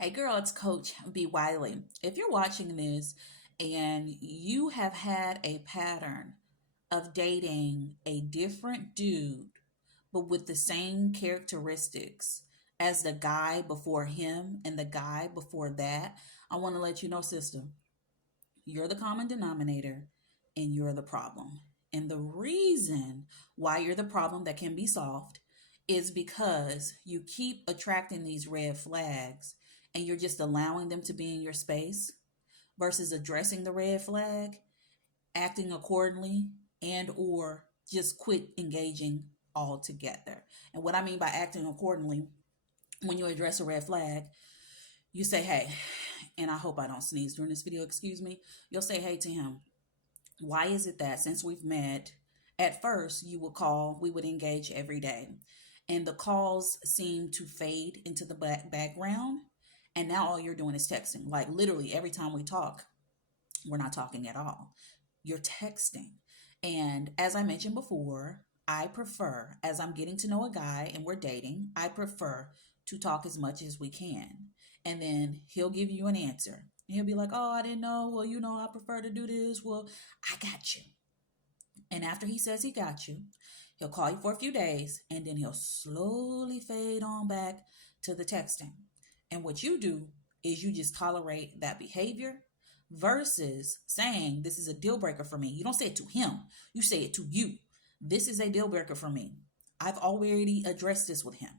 Hey girl, it's Coach B. Wiley. If you're watching this and you have had a pattern of dating a different dude, but with the same characteristics as the guy before him and the guy before that, I want to let you know, sister, you're the common denominator and you're the problem. And the reason why you're the problem that can be solved is because you keep attracting these red flags and you're just allowing them to be in your space versus addressing the red flag, acting accordingly, and or just quit engaging altogether. And what I mean by acting accordingly, when you address a red flag, you say, hey, and I hope I don't sneeze during this video, excuse me. You'll say, hey to him, why is it that since we've met, at first you would call, we would engage every day, and the calls seem to fade into the background, and now all you're doing is texting. Like literally every time we talk, we're not talking at all. You're texting. And as I mentioned before, I prefer, as I'm getting to know a guy and we're dating, I prefer to talk as much as we can. And then he'll give you an answer. He'll be like, oh, I didn't know. Well, I prefer to do this. Well, I got you. And after he says he got you, he'll call you for a few days and then he'll slowly fade on back to the texting. And what you do is you just tolerate that behavior versus saying, this is a deal breaker for me. You don't say it to him, you say it to you. This is a deal breaker for me. I've already addressed this with him.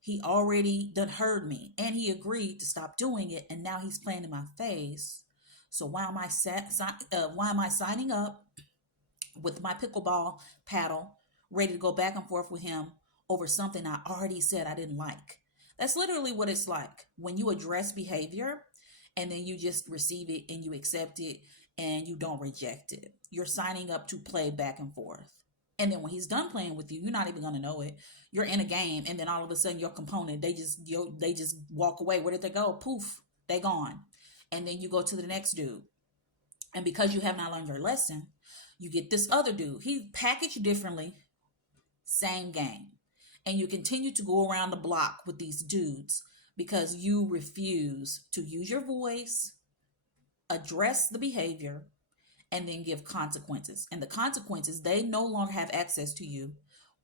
He already done heard me and he agreed to stop doing it. And now he's playing in my face. So why am I signing up with my pickleball paddle, ready to go back and forth with him over something I already said I didn't like? That's literally what it's like when you address behavior and then you just receive it and you accept it and you don't reject it. You're signing up to play back and forth. And then when he's done playing with you, you're not even gonna know it. You're in a game, and then all of a sudden your component, they just walk away. Where did they go? Poof, they gone. And then you go to the next dude. And because you have not learned your lesson, you get this other dude. He's packaged differently, same game. And you continue to go around the block with these dudes because you refuse to use your voice, address the behavior, and then give consequences. And the consequences, they no longer have access to you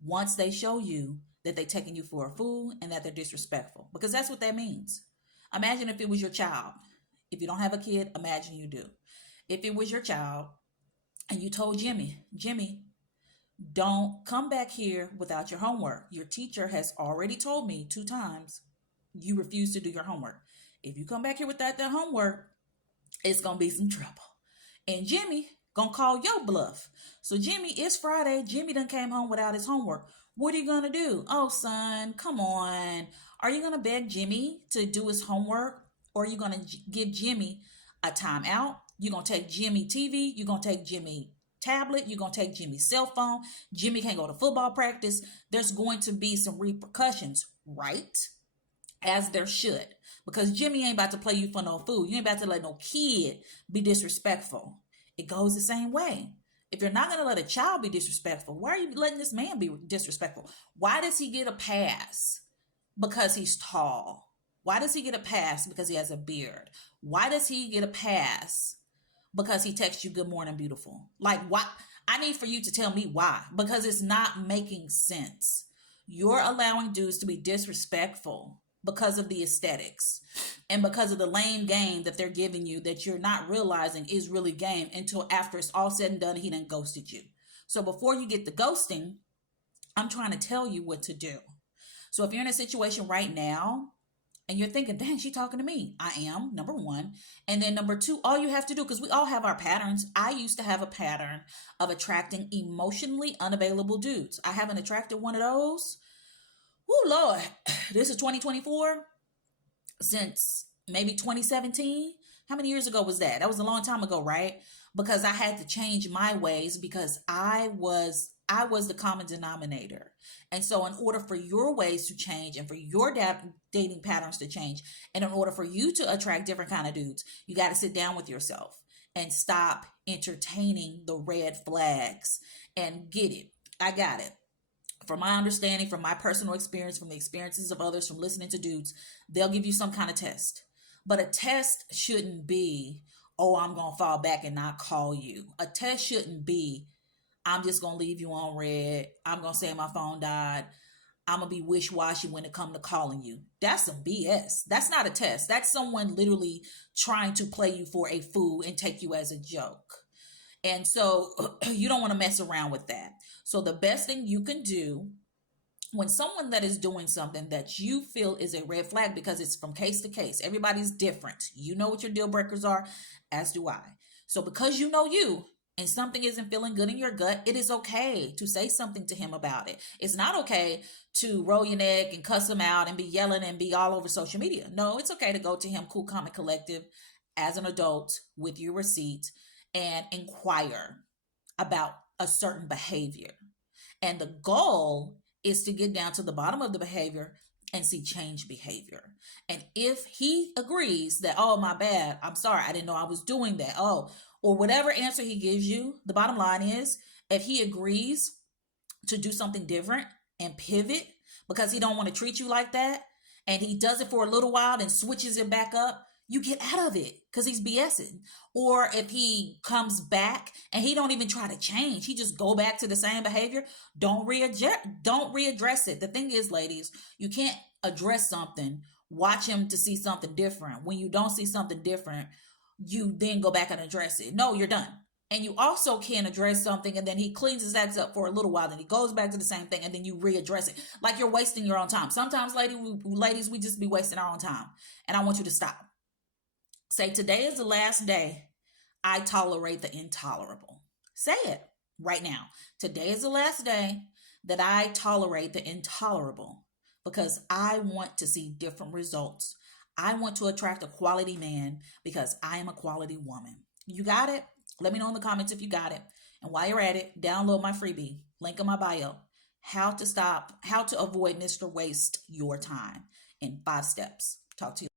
once they show you that they're taking you for a fool and that they're disrespectful. Because that's what that means. Imagine if it was your child. If you don't have a kid, imagine you do. If it was your child and you told Jimmy, don't come back here without your homework. Your teacher has already told me 2 times you refuse to do your homework. If you come back here without that homework, it's going to be some trouble. And Jimmy gonna call your bluff. So Jimmy, it's Friday. Jimmy done came home without his homework. What are you gonna do? Oh, son, come on. Are you gonna beg Jimmy to do his homework? Or are you gonna give Jimmy a timeout? You're gonna take Jimmy TV. You're gonna take Jimmy tablet. You're gonna take Jimmy's cell phone. Jimmy can't go to football practice. There's going to be some repercussions, right? As there should. Because Jimmy ain't about to play you for no fool. You ain't about to let no kid be disrespectful. It goes the same way. If you're not going to let a child be disrespectful, why are you letting this man be disrespectful? Why does he get a pass? Because he's tall. Why does he get a pass? Because he has a beard. Why does he get a pass? Because he texts you good morning beautiful. Like, what? I need for you to tell me why. Because it's not making sense. You're allowing dudes to be disrespectful because of the aesthetics and because of the lame game that they're giving you that you're not realizing is really game until after it's all said and done and he done ghosted you. So before you get the ghosting, I'm trying to tell you what to do. So if you're in a situation right now and you're thinking, dang, she talking to me. I am, number one. And then number two, all you have to do, because we all have our patterns. I used to have a pattern of attracting emotionally unavailable dudes. I haven't attracted one of those. Oh, Lord, this is 2024 since maybe 2017. How many years ago was that? That was a long time ago, right? Because I had to change my ways because I was the common denominator. And so in order for your ways to change and for your dating patterns to change, and in order for you to attract different kind of dudes, you got to sit down with yourself and stop entertaining the red flags and get it. I got it. From my understanding, from my personal experience, from the experiences of others, from listening to dudes, they'll give you some kind of test. But a test shouldn't be, oh, I'm going to fall back and not call you. A test shouldn't be, I'm just going to leave you on red. I'm going to say my phone died. I'm going to be wish-washy when it comes to calling you. That's some BS. That's not a test. That's someone literally trying to play you for a fool and take you as a joke. And so you don't want to mess around with that. So the best thing you can do when someone that is doing something that you feel is a red flag, because it's from case to case, everybody's different. You know what your deal breakers are, as do I. So because you know you, and something isn't feeling good in your gut, it is okay to say something to him about it. It's not okay to roll your neck and cuss him out and be yelling and be all over social media. No, it's okay to go to him, cool, calm, and collective, as an adult with your receipt and inquire about a certain behavior. And the goal is to get down to the bottom of the behavior and see change behavior. And if he agrees that, oh, my bad, I'm sorry, I didn't know I was doing that, oh, or whatever answer he gives you, the bottom line is, if he agrees to do something different and pivot because he don't want to treat you like that, and he does it for a little while and switches it back up, you get out of it because he's BSing. Or if he comes back and he don't even try to change, he just go back to the same behavior, don't readdress it. The thing is, ladies, you can't address something, watch him to see something different. When you don't see something different, you then go back and address it. No, you're done. And you also can't address something and then he cleans his acts up for a little while, then he goes back to the same thing and then you readdress it. Like you're wasting your own time. Sometimes, ladies, we just be wasting our own time. And I want you to stop. Say, today is the last day I tolerate the intolerable. Say it right now. Today is the last day that I tolerate the intolerable because I want to see different results. I want to attract a quality man because I am a quality woman. You got it? Let me know in the comments if you got it. And while you're at it, download my freebie, link in my bio, how to avoid Mr. Waste Your Time in 5 steps. Talk to you.